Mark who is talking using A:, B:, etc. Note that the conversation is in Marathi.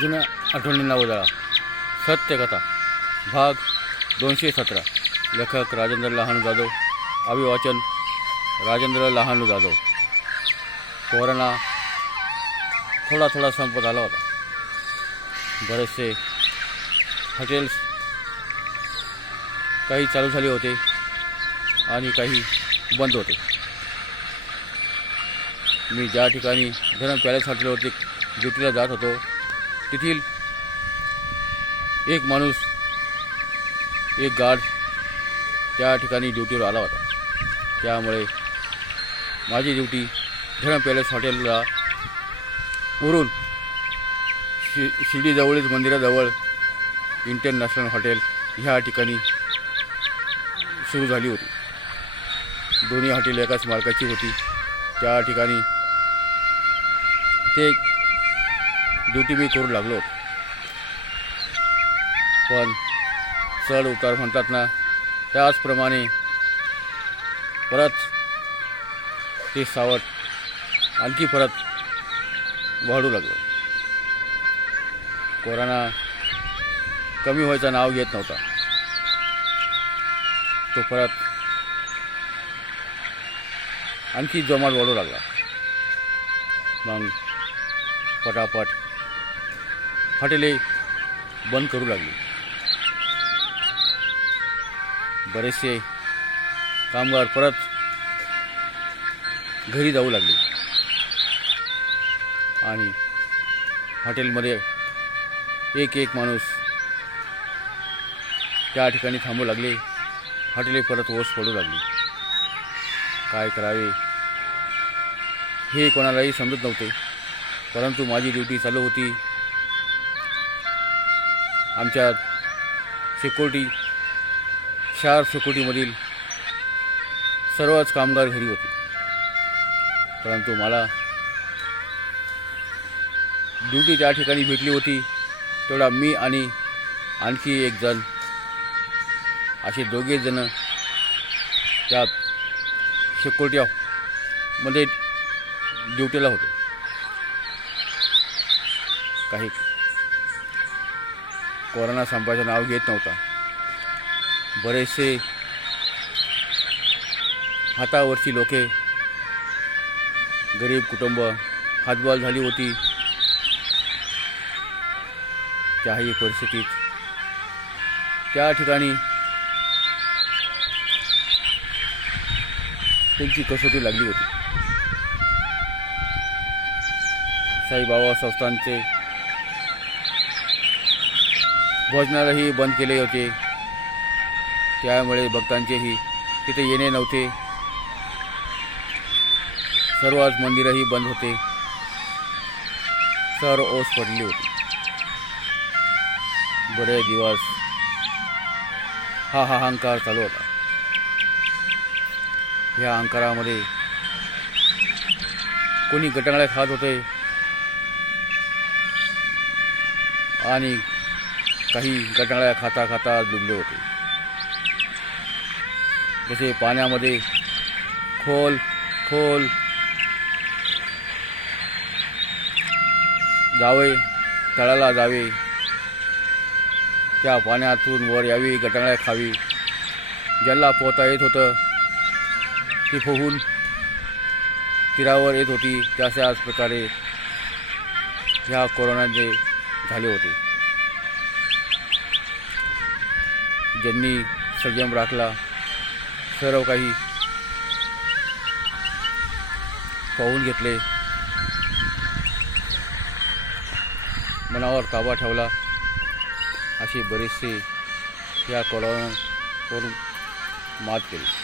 A: जुन्या आठवणींना उजाळा. सत्यकथा भाग दोनशे सतरा. लेखक राजेंद्र लहानू जाधव. अभिवाचन राजेंद्र लहानू जाधव. कोरोना थोडा थोडा संपत आला होता. बरेचसे हॉटेल्स काही चालू झाले होते आणि काही बंद होते. मी ज्या ठिकाणी धरम पॅलेस हॉटेलवरती ड्युटीला जात होतो तेथील एक माणूस एक गार्ड त्या ठिकाणी ड्युटीवर आला होता. त्यामुळे माझी ड्युटी धरम पॅलेस हॉटेलला वरून शि शिर्डीजवळच मंदिराजवळ इंटरनॅशनल हॉटेल ह्या ठिकाणी सुरू झाली होती. दोन्ही हॉटेल एकाच मालकाची होती. त्या ठिकाणी ते ड्युटी मी करू लागलो. पण चढ उतार म्हणतात ना त्याचप्रमाणे परत ते सावट आणखी परत वाढू लागलं. कोरोना कमी व्हायचं नाव घेत नव्हता. तो परत आणखी जोमात वाढू लागला. मग पटापट हॉटेले बंद करू लागली. बरेचसे कामगार परत घरी जाऊ लागले. आणि हॉटेलमध्ये एक एक माणूस त्या ठिकाणी थांबू लागले. हॉटेले परत ओस पडू लागली. काय करावे? हे कोणालाही समजत नव्हते. परंतु माझी ड्युटी चालू होती. आमच्या सिक्युरिटी शहर सिक्युरिटीमधील सर्वच कामगार घरी होते. परंतु मला ड्युटी त्या ठिकाणी भेटली होती तेवढा मी आणि आणखी एक जण असे दोघेजणं त्या सिक्युरिटी मध्ये ड्युटीला होतो. काही कोरोना संपाचं नाव घेत नव्हता. बरेचसे हातावरची लोके गरीब कुटुंब हातबॉल झाली होती. त्याही परिस्थितीत त्या ठिकाणी त्यांची कसोटी लागली होती. साईबाबा संस्थांचे भोजनालयही बंद केले होते. त्यामुळे भक्तांचेही तिथे येणे नव्हते. सर्वच मंदिरही बंद होते. सर्व ओस पडली होती. बरे दिवस. हा हा अहंकार चालू होता. ह्या अहंकारामध्ये कोणी गटांगळ्या खात होते आणि काही गटाळ्या खाता खाता डुबले होते. जसे पाण्यामध्ये खोल खोल. जावे तळाला जावे. त्या पाण्यातून वर यावी गटाळ्या खावी. ज्याला पोहता येत होतं ती पोहून तीरावर येत होती. त्याच्याच प्रकारे ह्या कोरोनाचे झाले होते. ज्यांनी संयम राखला सर्व काही पाहून घेतले. मनावर ताबा ठेवला. असे बरेचसे या कोरोनावरून मात केली.